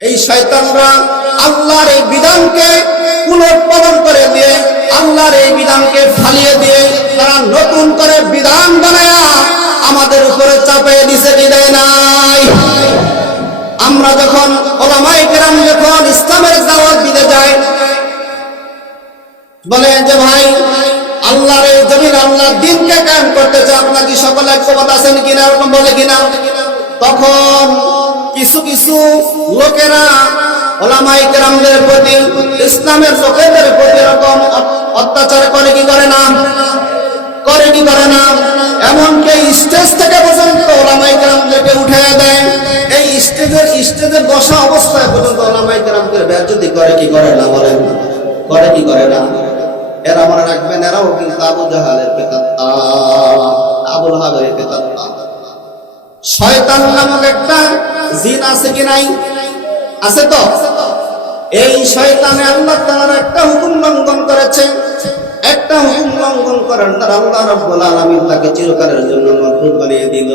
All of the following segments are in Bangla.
এই শয়তানরা আল্লাহর এই বিধানকে পুনর্পালন করে দিয়ে, আল্লাহর এই বিধানকে ফালিয়ে দিয়ে তারা নতুন করে বিধান বানায়া আমাদের উপরে চাপিয়ে দিছে, বিদায় নাই। আমরা যখন উলামায়ে কেরাম যখন ইসলামের দাওয়াত দিতে যাই, বলে যে ভাই আল্লাহর এই জমিন আল্লাহর দ্বীনকে কায়েম করতে চাই, আপনারা কি সকলে একমত আছেন কিনা, এরকম বলে কিনা? তখন কিছু কিছু লোকেরা উলামায়ে কেরামদের প্রতি, ইসলামের লোকেদের প্রতি এরকম অত্যাচার করে কি করে না? করে কি করে না? এমনকি স্টেজ থেকে পর্যন্ত উলামায়ে কেরামদেরকে উঠিয়ে দেয়। এই স্টেজের বসা অবস্থায় পর্যন্ত উলামায়ে কেরামদের বেয়াজ্জতি করে কি করে না? বলেন, করে কি করে না? এরা মনে রাখবেন, এরাও কিন্তু আবু জাহালের পেতাত্তা, আবু লাহাবের পেতাত্তা। শয়তান নামক একটা জিন আছে কি নাই? আছে তো। এই শয়তানে আল্লাহ তাআলার একটা হুকুম লঙ্ঘন করেছে, একটা হুকুম লঙ্ঘন করার দ্বারা আল্লাহ রাব্বুল আলামিন তাকে চিরকালের জন্য মারদুদ বানিয়ে দিল।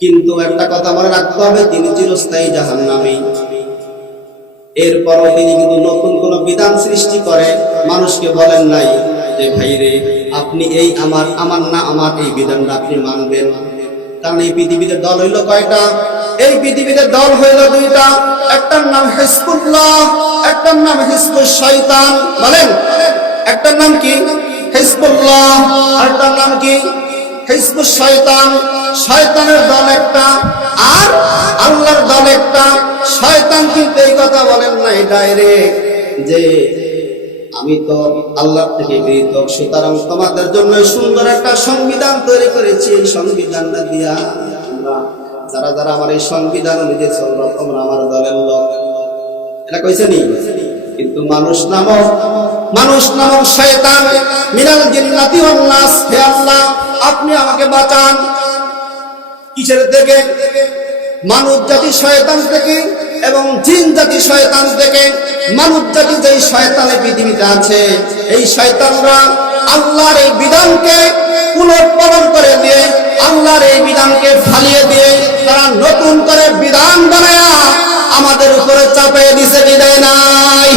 কিন্তু একটা কথা মনে রাখতে হবে, তিনি চিরস্থায়ী জাহান্নামী। এরপরও তিনি কিন্তু নতুন কোন বিধান সৃষ্টি করে মানুষকে বলেন নাই যে ভাই রে, আপনি এই আমার না আমার এই বিধানটা আপনি মানবেন। কারণ এই পৃথিবীতে দল হইল কয়টা? এই পৃথিবীতে দল হইল দুইটা, একটার নাম হিজবুল্লাহ, একটার নাম হিজবুশ শয়তান। বলেন, একটার নাম কি? হিজবুল্লাহ, আরেকটার নাম কি? হিজবুশ শয়তান। শয়তানের দল একটা আর আল্লাহর দল একটা। শয়তান কিন্তু এই কথা বলেন নাই ডাইরেক্ট যে আমি তো আল্লাহর থেকে পৃথক, সুতরাং তোমাদের জন্য সুন্দর একটা সংবিধান তৈরি করেছি, এই সংবিধানটা দিয়া আমরা যারা যারা আমার এই সংবিধান অনুযায়ী চলবো তোমরা আমার দলের লোক, এটা কইছে নি? কিন্তু মানুষ নামক শয়তান, মিনাল জিন্নাতি ওয়ান নাস, হে আল্লাহ আপনি আমাকে বাঁচান। কিসের থেকে? মানব জাতি শয়তান থেকে এবং জিন জাতি শয়তান থেকে। মানব জাতি যেই শয়তানে পৃথিবীতে আছে, এই শয়তানরা আল্লাহর এই বিধানকে পুনর্পালন করে দিয়ে, আল্লাহর এই বিধানকে ফালিয়ে দিয়ে তারা নতুন করে বিধান বানায়া আমাদের উপরে চাপিয়ে দিছে, বিদায় নাই।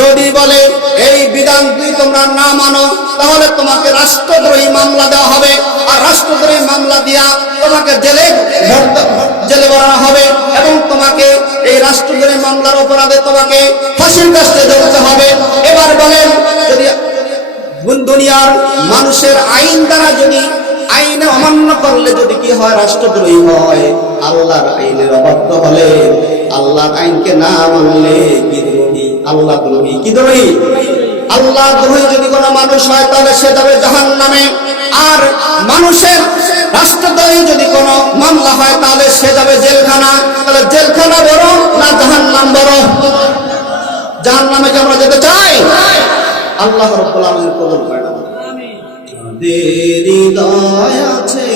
যদি বলে এই বিধান যদি তোমরা না মানো তাহলে তোমাকে রাষ্ট্রদ্রোহী মামলা দেওয়া হবে, আর রাষ্ট্রদ্রোহী মামলা দিয়া তোমাকে জেলে ভরা হবে এবং তোমাকে এই রাষ্ট্রদ্রোহী মামলার অপরাধে তোমাকে ফাঁসির কাস্টে ঝুলতে হবে। এবার বলেন, যদি দুনিয়ার মানুষের আইন দ্বারা যদি আইনে অমান্য করলে যদি কি হয়? রাষ্ট্রদ্রোহী হয়। আল্লাহর আইনের অবাধ্য হলে, আল্লাহর আইনকে না মানলে কি দ্রোহী? আল্লাহ দ্রোহী। কি দ্রোহী? আল্লাহ দ্রোহী যদি কোনো মানুষ হয় তাহলে সে যাবে জাহান্নামে। আর মানুষের রাষ্ট্রদ্রোহী যদি কোনো মামলা হয় তাহলে সে যাবে জেলখানা। তাহলে জেলখানা বড় না জাহান্নাম বড়? জাহান্নামে কি আমরা যেতে চাই? আল্লাহ রাব্বুল আলামিন কবুল করেন। আমিন। দেরি দয়া আছে